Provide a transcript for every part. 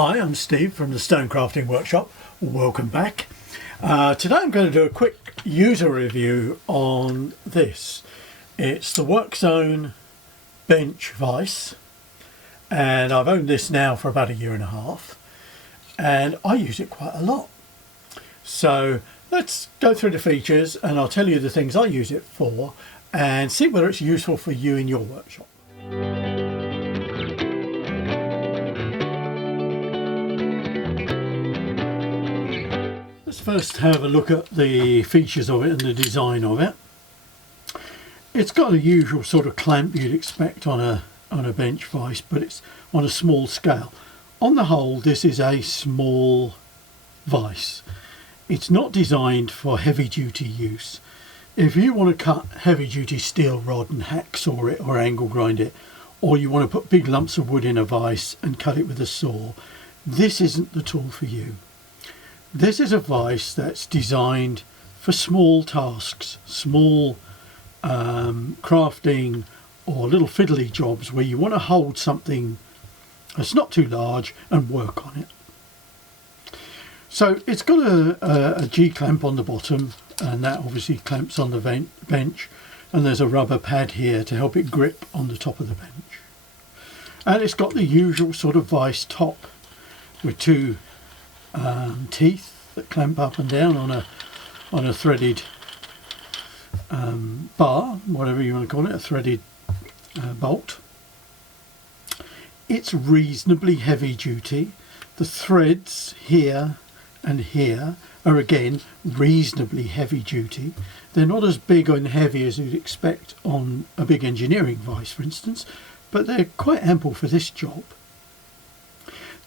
Hi, I'm Steve from the Stone Crafting Workshop. Welcome back. Today I'm going to do a quick user review on this. It's the Workzone Bench Vice, and I've owned this now for about 1.5 years, and I use it quite a lot. So let's go through the features and I'll tell you the things I use it for and see whether it's useful for you in your workshop. Let's first have a look at the features of it and the design of it. It's got the usual sort of clamp you'd expect on a bench vise, but it's on a small scale. On the whole, this is a small vise. It's not designed for heavy duty use. If you want to cut heavy duty steel rod and hacksaw it or angle grind it, or you want to put big lumps of wood in a vise and cut it with a saw, this isn't the tool for you. This is a vise that's designed for small tasks, small crafting or little fiddly jobs where you want to hold something that's not too large and work on it. So it's got a G-clamp on the bottom, and that obviously clamps on the bench, and there's a rubber pad here to help it grip on the top of the bench. And it's got the usual sort of vise top with two teeth that clamp up and down on a threaded bar, whatever you want to call it, a threaded bolt. It's reasonably heavy duty. The threads here and here are again reasonably heavy duty. They're not as big and heavy as you'd expect on a big engineering vise, for instance, but they're quite ample for this job.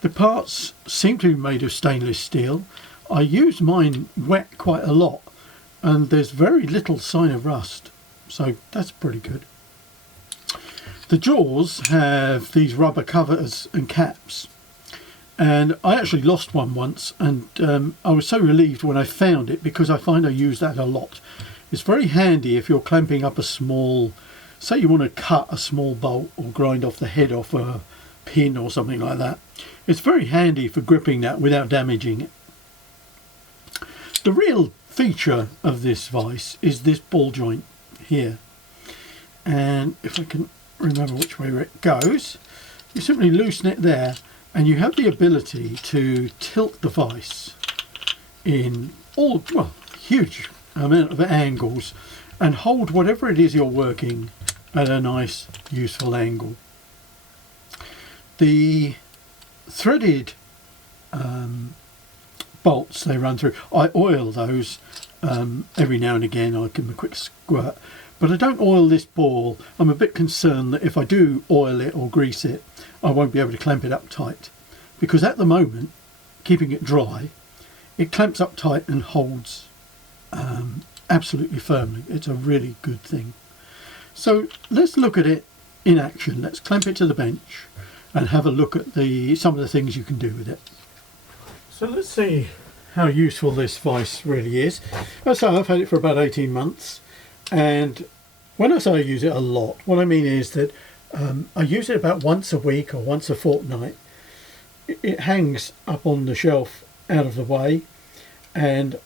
The parts seem to be made of stainless steel. I use mine wet quite a lot and there's very little sign of rust, so that's pretty good. The jaws have these rubber covers and caps, and I actually lost one once, and I was so relieved when I found it because I find I use that a lot. It's very handy if you're clamping up a small, say you want to cut a small bolt or grind off the head off a pin or something like that. It's very handy for gripping that without damaging it. The real feature of this vise is this ball joint here, and if I can remember which way it goes, you simply loosen it there and you have the ability to tilt the vise in huge amount of angles and hold whatever it is you're working at a nice useful angle. The threaded bolts they run through, I oil those every now and again. I give them a quick squirt, but I don't oil this ball. I'm a bit concerned that if I do oil it or grease it, I won't be able to clamp it up tight, because at the moment, keeping it dry, it clamps up tight and holds absolutely firmly. It's a really good thing. So let's look at it in action. Let's clamp it to the bench and have a look at some of the things you can do with it. So let's see how useful this vise really is. As I say, I've had it for about 18 months, and when I say I use it a lot, what I mean is that I use it about once a week or once a fortnight. It hangs up on the shelf out of the way, and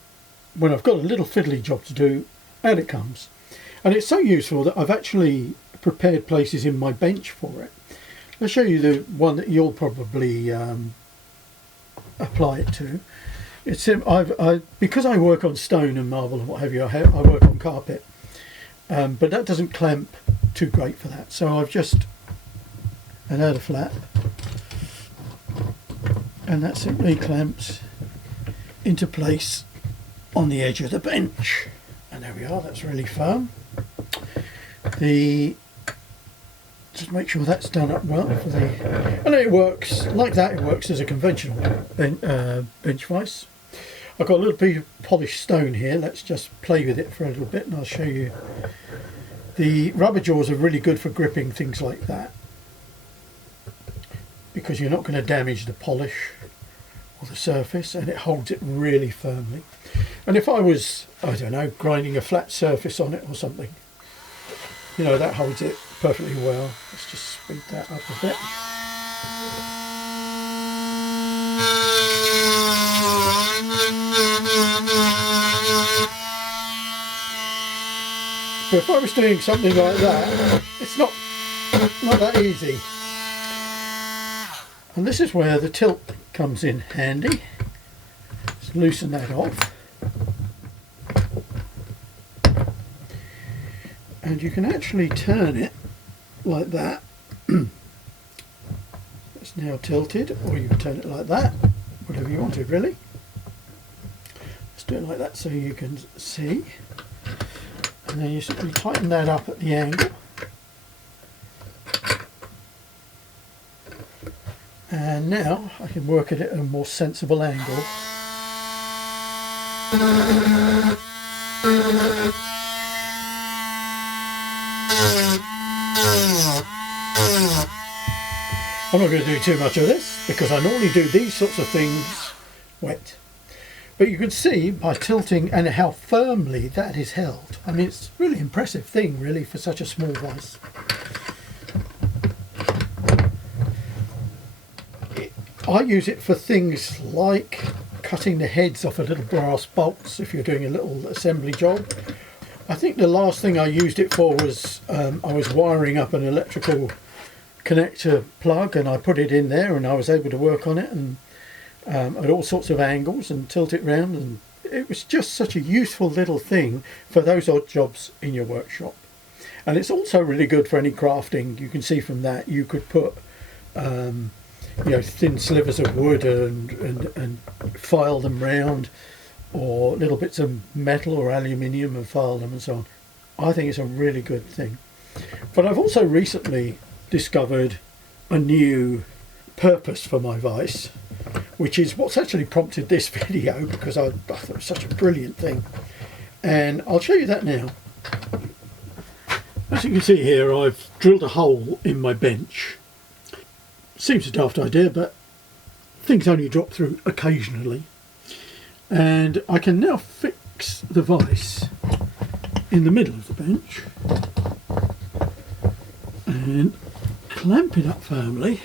when I've got a little fiddly job to do, out it comes. And it's so useful that I've actually prepared places in my bench for it. I'll show you the one that you'll probably apply it to. It's because I work on stone and marble and what have you, I work on carpet, but that doesn't clamp too great for that. So I've just add a flap, and that simply clamps into place on the edge of the bench. And there we are. That's really firm. Just make sure that's done up well for and it works like that. It works as a conventional bench vise. I've got a little piece of polished stone here. Let's just play with it for a little bit and I'll show you. The rubber jaws are really good for gripping things like that, because you're not going to damage the polish or the surface, and it holds it really firmly. And if I was, I don't know, grinding a flat surface on it or something, you know, that holds it perfectly well. Let's just speed that up a bit. But if I was doing something like that, it's not that easy. And this is where the tilt comes in handy. Just loosen that off. And you can actually turn it like that. It's now tilted, or you can turn it like that, whatever you wanted really. Let's do it like that so you can see. And then you simply tighten that up at the angle. And now I can work at it at a more sensible angle. I'm not going to do too much of this because I normally do these sorts of things wet. But you can see by tilting and how firmly that is held. I mean, it's a really impressive thing really for such a small vise. I use it for things like cutting the heads off of little brass bolts if you're doing a little assembly job. I think the last thing I used it for was I was wiring up an electrical connector plug, and I put it in there and I was able to work on it and at all sorts of angles and tilt it round, and it was just such a useful little thing for those odd jobs in your workshop. And it's also really good for any crafting. You can see from that you could put you know, thin slivers of wood and file them round, or little bits of metal or aluminium and file them and so on. I think it's a really good thing. But I've also recently discovered a new purpose for my vise, which is what's actually prompted this video, because I thought it was such a brilliant thing, and I'll show you that now. As you can see here, I've drilled a hole in my bench. Seems a daft idea, but things only drop through occasionally, and I can now fix the vise in the middle of the bench and clamp it up firmly.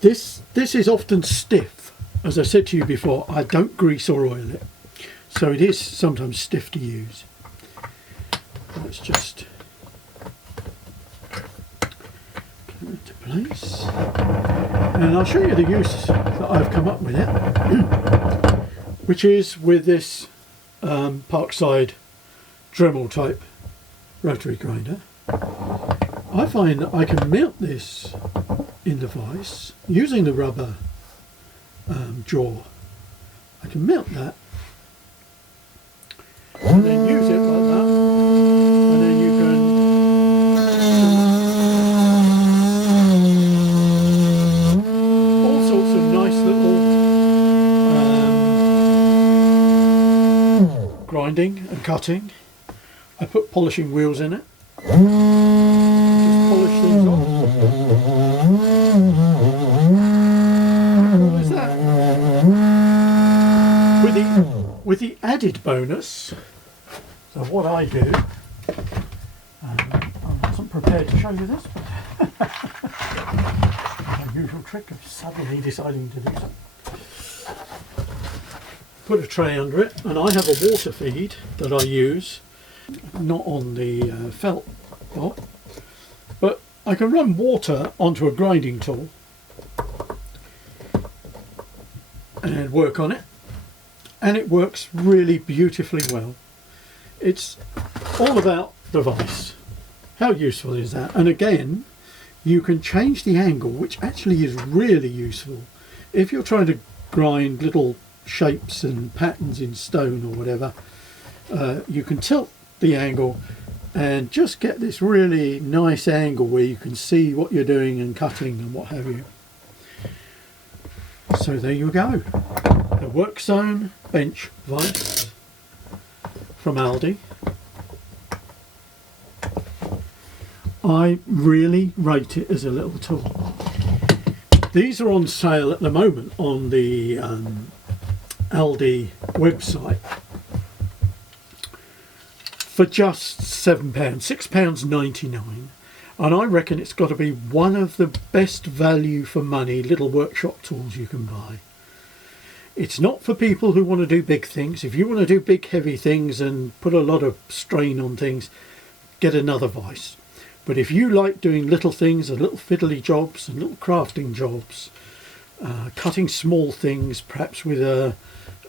This is often stiff. As I said to you before, I don't grease or oil it, so it is sometimes stiff to use. Let's just get it into place, and I'll show you the use that I've come up with it, which is with this Parkside Dremel type rotary grinder. I find that I can mount this in the vise using the rubber jaw. I can mount that and then use it like that, and then you can all sorts of nice little grinding and cutting. I put polishing wheels in it. Just polish things off. What is that? With the added bonus of what I do, I wasn't prepared to show you this, but my usual trick of suddenly deciding to do something. Put a tray under it, and I have a water feed that I use, not on the felt pot, but I can run water onto a grinding tool and work on it, and it works really beautifully well. It's all about the vise. How useful is that? And again, you can change the angle, which actually is really useful if you're trying to grind little shapes and patterns in stone or whatever. You can tilt the angle and just get this really nice angle where you can see what you're doing and cutting and what have you. So there you go, the Workzone bench vise from Aldi. I really rate it as a little tool. These are on sale at the moment on the Aldi website for just £7, £6.99. and I reckon it's got to be one of the best value for money little workshop tools you can buy. It's not for people who want to do big things. If you want to do big heavy things and put a lot of strain on things, get another Vice. But if you like doing little things and little fiddly jobs and little crafting jobs, cutting small things, perhaps with a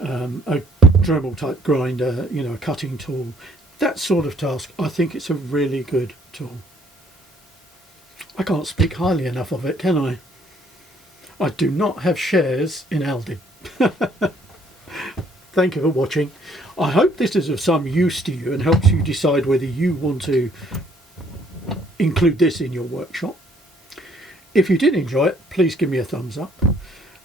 Dremel type grinder, you know, a cutting tool, that sort of task, I think it's a really good tool. I can't speak highly enough of it, can I? I do not have shares in Aldi. Thank you for watching. I hope this is of some use to you and helps you decide whether you want to include this in your workshop. If you did enjoy it, please give me a thumbs up.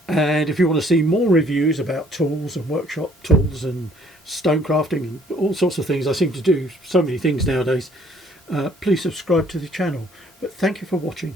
And if you want to see more reviews about tools and workshop tools and stone crafting and all sorts of things, I seem to do so many things nowadays, please subscribe to the channel. But thank you for watching.